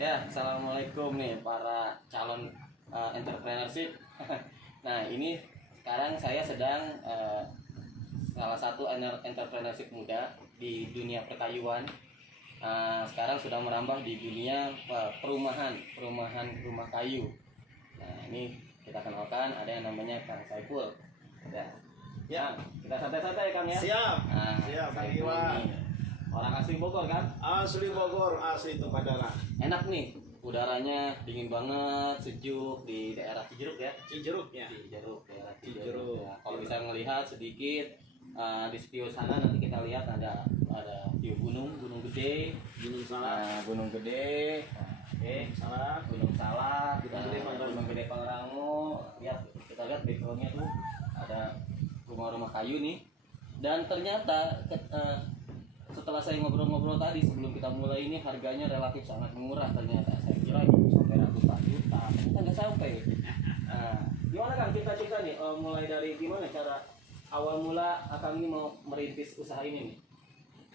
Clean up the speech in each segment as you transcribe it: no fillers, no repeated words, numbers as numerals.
Ya, assalamualaikum nih para calon entrepreneurship. Nah, ini sekarang saya sedang salah satu entrepreneurship muda di dunia perkayuan. Sekarang sudah merambah di dunia perumahan rumah kayu. Nah, ini kita kenalkan, ada yang namanya Kang Saiful. Ya, Ya, kita santai-santai Kang ya. siap. Nah, Siap, Kang Saiful Iwan. ini orang asli Bogor kan? Asli Bogor, asli itu Padara. Enak nih, udaranya dingin banget, sejuk di daerah Cijeruk ya. Cijeruknya. Cijeruk, daerah Cijeruk. Cijeruk. Ya, kalau bisa melihat sedikit di view sana nanti kita lihat ada view gunung gede, Gunung Salak. gunung gede, Salah. gunung Salak, Gunung Gede Pangrango. gunung gede Pangrango. Kita lihat backgroundnya tuh ada rumah-rumah kayu nih. Dan ternyata setelah saya ngobrol-ngobrol tadi sebelum kita mulai ini harganya relatif sangat murah ternyata. Saya kira sampai ratusan juta, ternyata nggak sampai. Nah, gimana Kang cerita nih mulai dari gimana cara awal mula Akang ini mau merintis usaha ini nih?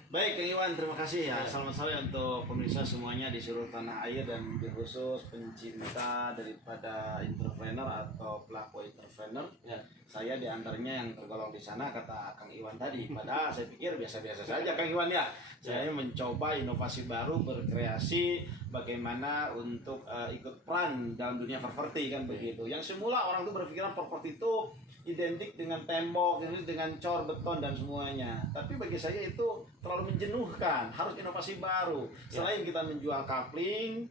Baik, Kang Iwan, terima kasih ya. Selamat sore untuk pemirsa semuanya di seluruh tanah air dan khusus pencinta daripada entrepreneur atau pelaku entrepreneur. Ya. Saya diantaranya yang tergolong di sana, kata Kang Iwan tadi. Padahal saya pikir biasa-biasa saja Kang Iwan ya. Saya mencoba inovasi baru, berkreasi bagaimana untuk ikut peran dalam dunia properti kan begitu. Yang semula orang itu berpikiran properti itu identik dengan tembok, identik dengan cor, beton dan semuanya. Tapi bagi saya itu terlalu menjenuhkan, harus inovasi baru. Selain kita menjual kapling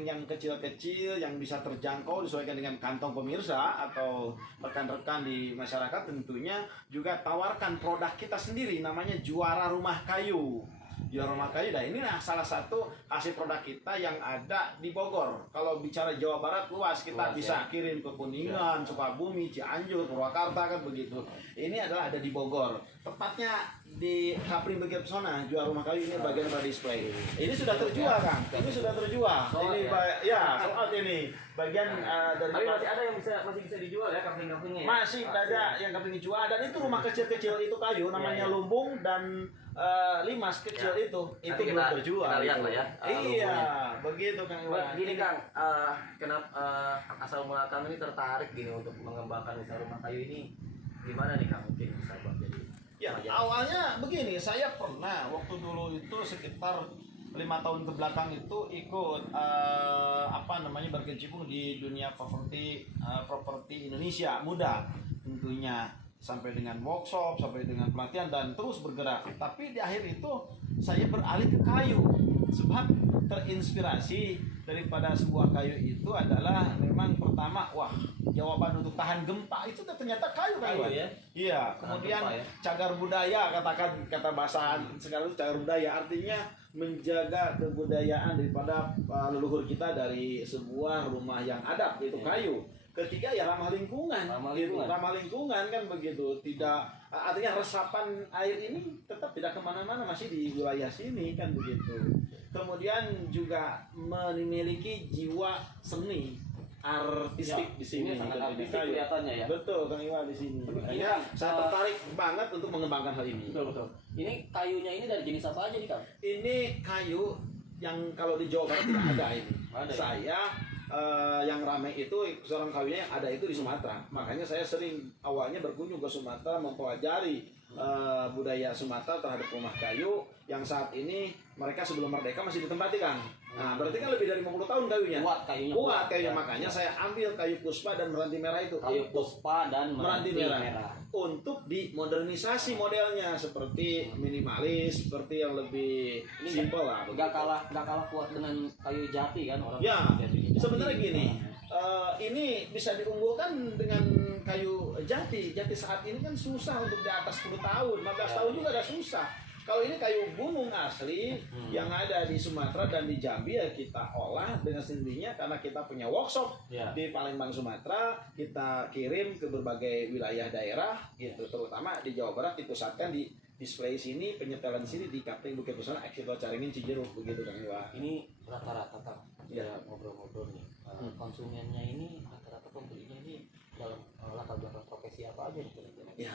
yang kecil-kecil yang bisa terjangkau disesuaikan dengan kantong pemirsa atau rekan-rekan di masyarakat, tentunya juga tawarkan produk kita sendiri namanya Juara Rumah Kayu. Juara Rumah Kayu, nah ini salah satu hasil produk kita yang ada di Bogor. Kalau bicara Jawa Barat luas, kita bisa kirim ke Kuningan, Sukabumi, Cianjur, Purwakarta kan begitu. Ini adalah ada di Bogor. Tepatnya di Kapling Bukit Pesona, Juara Rumah Kayu ini bagian pada display. Ini sudah terjual Kang, ini sudah terjual. Ini soal ini bagian dari. Tapi masih ada yang masih bisa dijual ya kapling-kaplingnya ya? Masih ada yang kapling dijual dan itu rumah kecil-kecil itu kayu namanya lumbung dan limas kecil itu belum terjual. Kita lihat lah ya. Iya, begitu Kang Iwan. Gini Kang, kenapa asal mula Kang ini tertarik gini untuk mengembangkan usaha rumah kayu ini? Gimana nih Kang mungkin bisa buat jadi? Ya, awalnya begini, saya pernah waktu dulu itu sekitar 5 tahun ke belakang itu ikut berkecimpung di dunia properti Indonesia muda tentunya, sampai dengan workshop, sampai dengan pelatihan dan terus bergerak. Tapi di akhir itu saya beralih ke kayu sebab terinspirasi daripada sebuah kayu itu adalah memang pertama, jawaban untuk tahan gempa itu ternyata kayu ya? Iya, kemudian cagar budaya, kata bahasa sekarang itu cagar budaya, artinya menjaga kebudayaan daripada leluhur kita dari sebuah rumah yang adab, yaitu kayu. Ketiga ya ramah lingkungan. Ramah lingkungan kan begitu. Tidak, artinya resapan air ini tetap tidak kemana-mana, masih di wilayah sini kan begitu. Kemudian juga memiliki jiwa seni artistik di sini. Sangat artistik kelihatannya ya. Betul Kang Iwan di sini. Makanya saya tertarik banget untuk mengembangkan hal ini. Betul. Ini kayunya ini dari jenis apa aja nih Kang? Ini kayu yang kalau di Jawa Barat tidak ada ini. Saya yang ramai itu seorang kayunya yang ada itu di Sumatera. Makanya saya sering awalnya berkunjung ke Sumatera mempelajari budaya Sumatera terhadap rumah kayu yang saat ini mereka sebelum merdeka masih ditempati Kang. Nah, berarti kan lebih dari 50 tahun kayunya. Kuat kayunya. Makanya saya ambil kayu puspa dan meranti merah itu. Kayu puspa dan meranti merah. Untuk dimodernisasi modelnya seperti minimalis, seperti yang lebih simpel lah. Gak kalah kuat dengan kayu jati kan orang. Ya, sebenarnya gini. Ini bisa diunggulkan dengan kayu jati. Jati saat ini kan susah untuk di atas 10 tahun, 15 tahun juga ada susah. Kalau ini kayu gunung asli yang ada di Sumatera dan di Jambi ya kita olah dengan sendirinya karena kita punya workshop di Palembang Sumatera, kita kirim ke berbagai wilayah daerah gitu, terutama di Jawa Barat dipusatkan di display sini, penyetelan sini di Kapling Bukit Pesona, Eksito Caringin Cijeruk begitu Kang Iwan. Ini rata-rata Kang, ya ngobrol-ngobrol nih. Konsumennya ini rata-rata pembelinya ini dalam latar belakang profesi apa aja nih kira-kira? Ya,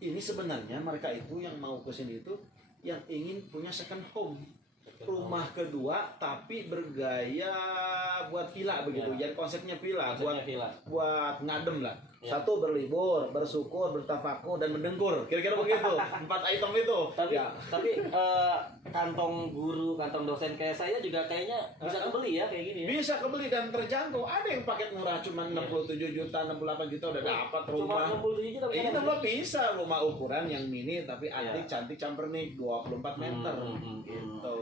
ini sebenarnya mereka itu yang mau ke sini itu yang ingin punya second home. rumah kedua tapi bergaya buat villa begitu. Ya. Jadi konsepnya villa, Konsepnya villa. buat ngadem lah. Ya. Satu berlibur, bersyukur, bertafakur dan mendengkur. Kira-kira begitu. 4 item itu. Tapi Ya. tapi kantong guru, kantong dosen kayak saya juga kayaknya bisa kebeli ya kayak gini ya. Bisa kebeli dan terjangkau. Ada yang paket murah cuma 67 juta, 68 juta udah dapat Cuma rumah. 67 juta bisa Ini dapat. lo bisa rumah ukuran yang mini tapi antik, cantik, campernik 24 meter gitu.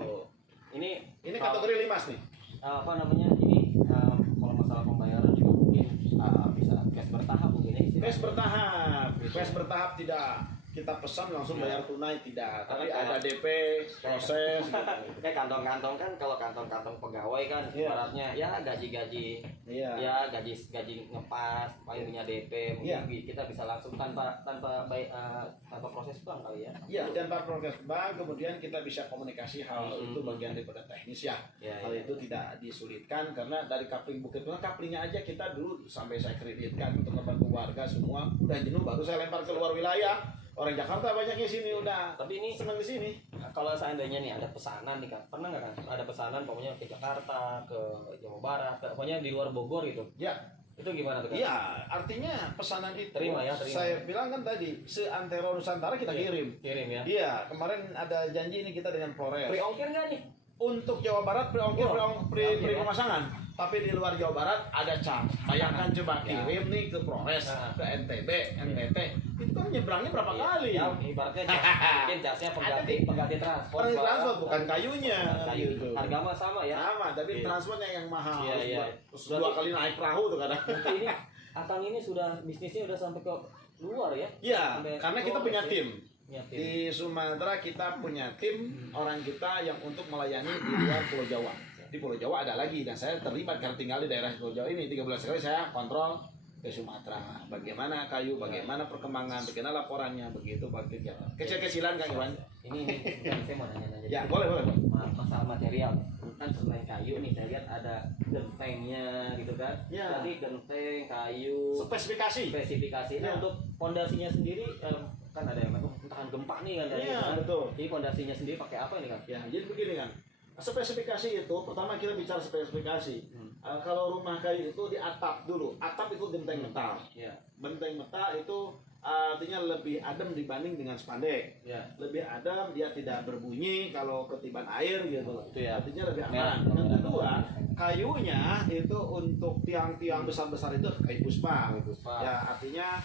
Ini Kategori limas nih. apa namanya ini kalau masalah pembayaran juga mungkin bisa cash bertahap mungkin ya istilahnya. Cash bertahap tidak kita pesan langsung bayar tunai tidak, tapi Karena ada DP proses. Kayak kantong-kantong kan, kalau kantong-kantong pegawai kan Iya. ibaratnya ya gaji-gaji Iya. ya gaji ngepas payungnya DP Iya. mungkin kita bisa langsung tanpa proses bank kali ya. Ya, dan proses bank kemudian kita bisa komunikasi hal itu bagian daripada teknis ya. Ya, Hal ya. itu tidak disulitkan karena dari coupling bukit tunggal couplingnya aja kita dulu sampai saya kreditkan untuk membantu warga semua udah jenuh baru saya lempar ke luar wilayah. Orang Jakarta banyaknya sini udah. Tapi ini Senang di sini. kalau seandainya nih ada pesanan nih kan, pernah nggak kan ada pesanan pokoknya ke Jakarta, ke Jawa Barat, pokoknya di luar Bogor gitu, Ya, itu gimana tuh kan? iya, artinya pesanan itu Terima. saya bilang kan tadi seantero Nusantara kita Iya. kirim. Kirim ya. Iya, kemarin ada janji ini kita dengan Flores. Free ongkir nggak nih? Untuk Jawa Barat free ongkir, Oh, free ongkir ya. pemasangan. Tapi di luar Jawa Barat ada charge. Bayangkan coba Ya. kirim nih ke Flores, Nah. ke NTB, NTT. Itu kan nyebrangnya berapa kali? Ya, ibaratnya mungkin jasnya pengganti transport. Orang Pak. transport bukan kayunya. Kayu. Gitu. Harga mah sama ya. Sama, tapi Iya. transportnya yang mahal. Iya, iya. Terus 2 kali naik perahu tuh kadang. Berarti ini Atang ini sudah bisnisnya udah sampai ke luar ya? Iya, Sampai karena kita Flores punya ya? tim. Punya tim. Di Sumatera kita punya tim orang kita yang untuk melayani di luar Pulau Jawa. Di Pulau Jawa ada lagi dan saya terlibat karena tinggal di daerah Pulau Jawa ini 3 bulan sekali saya kontrol ke Sumatera. Bagaimana kayu, bagaimana perkembangan, bagaimana laporannya, begitu begitu. Kecil-kecilan Kang Iwan. Ini saya mau nanya-nanya. Ya, boleh. Masalah material. Kan selain kayu nih saya lihat ada gentengnya gitu kan. Ya. Jadi genteng, kayu, Spesifikasi. spesifikasinya Ya. untuk pondasinya sendiri kan ada yang tahan gempa nih kan tadi Iya, kan. betul. Jadi pondasinya sendiri pakai apa ini kan? Ya, jadi begini kan. Spesifikasi itu pertama kita bicara spesifikasi. Kalau rumah kayu itu di atap dulu. Atap itu genteng metal. Iya. Genteng metal itu artinya lebih adem dibanding dengan spandek. Iya. Lebih adem, dia tidak berbunyi kalau ketiban air gitu. Itu ya. Artinya lebih Merah. aman. Yang kedua, kayunya itu untuk tiang-tiang besar-besar itu kayu puspa. Ya, artinya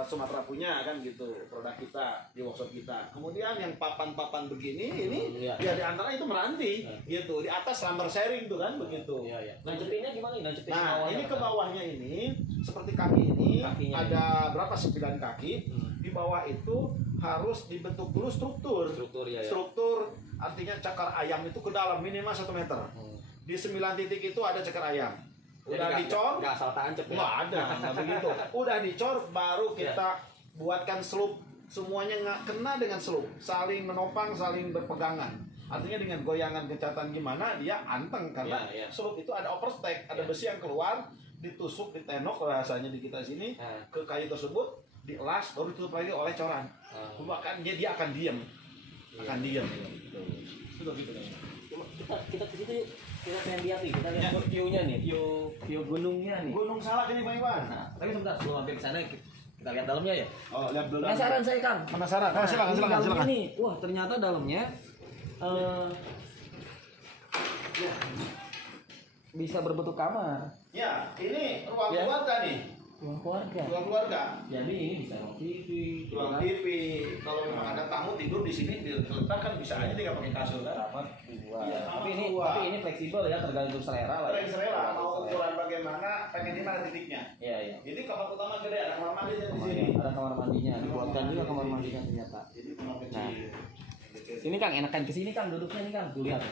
Sumatera punya kan gitu produk kita di workshop kita. Kemudian yang papan-papan begini ini Iya. ya di antara itu meranti gitu. Di atas lumber sharing tuh kan begitu. Iya, iya. Nancepinnya gimana nih? Nancepin Nah, bawahnya ini kan? ke bawahnya ini seperti kaki ini Kakinya ada berapa 9 kaki. Di bawah itu harus dibentuk dulu struktur. Struktur ya. Struktur artinya cakar ayam itu ke dalam minimal 1 meter. Di 9 titik itu ada cakar ayam. Udah dicor, Enggak asal tancep ya. nggak ada, nggak begitu. Udah dicor, baru kita buatkan slope. Semuanya nggak kena dengan slope, saling menopang, saling berpegangan. Artinya dengan goyangan gencatan gimana dia anteng karena Iya, iya. slope itu ada overstack, ada Iya. besi yang keluar, ditusuk, ditenok rasanya di kita sini Nah, ke kayu tersebut, dielas, baru ditutup lagi oleh coran. Bahkan dia akan diam, akan diam. Gitu. Itu gitu. Cuma kita ke situ yuk. Kita pengen lihat nih, kita lihat view-nya nih, view gunungnya nih. Gunung Salak ini Bang Iwan. Nah, tapi sebentar sebelum mampir ke sana kita lihat dalamnya ya. Oh, lihat dulu. Penasaran saya Kang. Penasaran? Oh, silakan, Ini silakan, dalamnya silakan. nih, wah ternyata dalamnya bisa berbentuk kamar. Ya, ini ruang Ya. keluarga nih. Ruang keluarga. Ruang keluarga. Jadi ini bisa ruang TV, Ruang TV. Kalau memang ada tamu tidur di sini diletakkan bisa aja tinggal pakai kasur kan. kamar dua. Iya, Tapi ini fleksibel ya tergantung selera lah. Keren selera mau ukuran bagaimana, pengen di mana titiknya. Iya, iya. Jadi kamar utama gede, ada kamar mandi di sini. Ada kamar mandinya, dibuatkan juga kamar mandinya ternyata. Jadi kamar kecil. Ini Kang, enakan ke sini Kang, duduknya nih Kang, tuh lihat.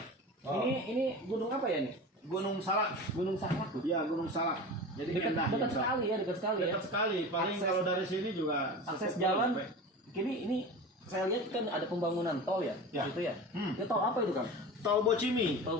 Oh. Ini gunung apa ya nih? Gunung Salak. Gunung Salak tuh. Iya, Gunung Salak. Jadi Dekat indah. dekat sekali ya, dekat sekali ya. Dekat sekali. Paling Akses- kalau dari sini juga Akses cukup jalan. sampai. Ini saya lihat kan ada pembangunan tol ya, Ya. gitu ya. Hmm. Itu tol apa itu Kang? Tol Bocimi.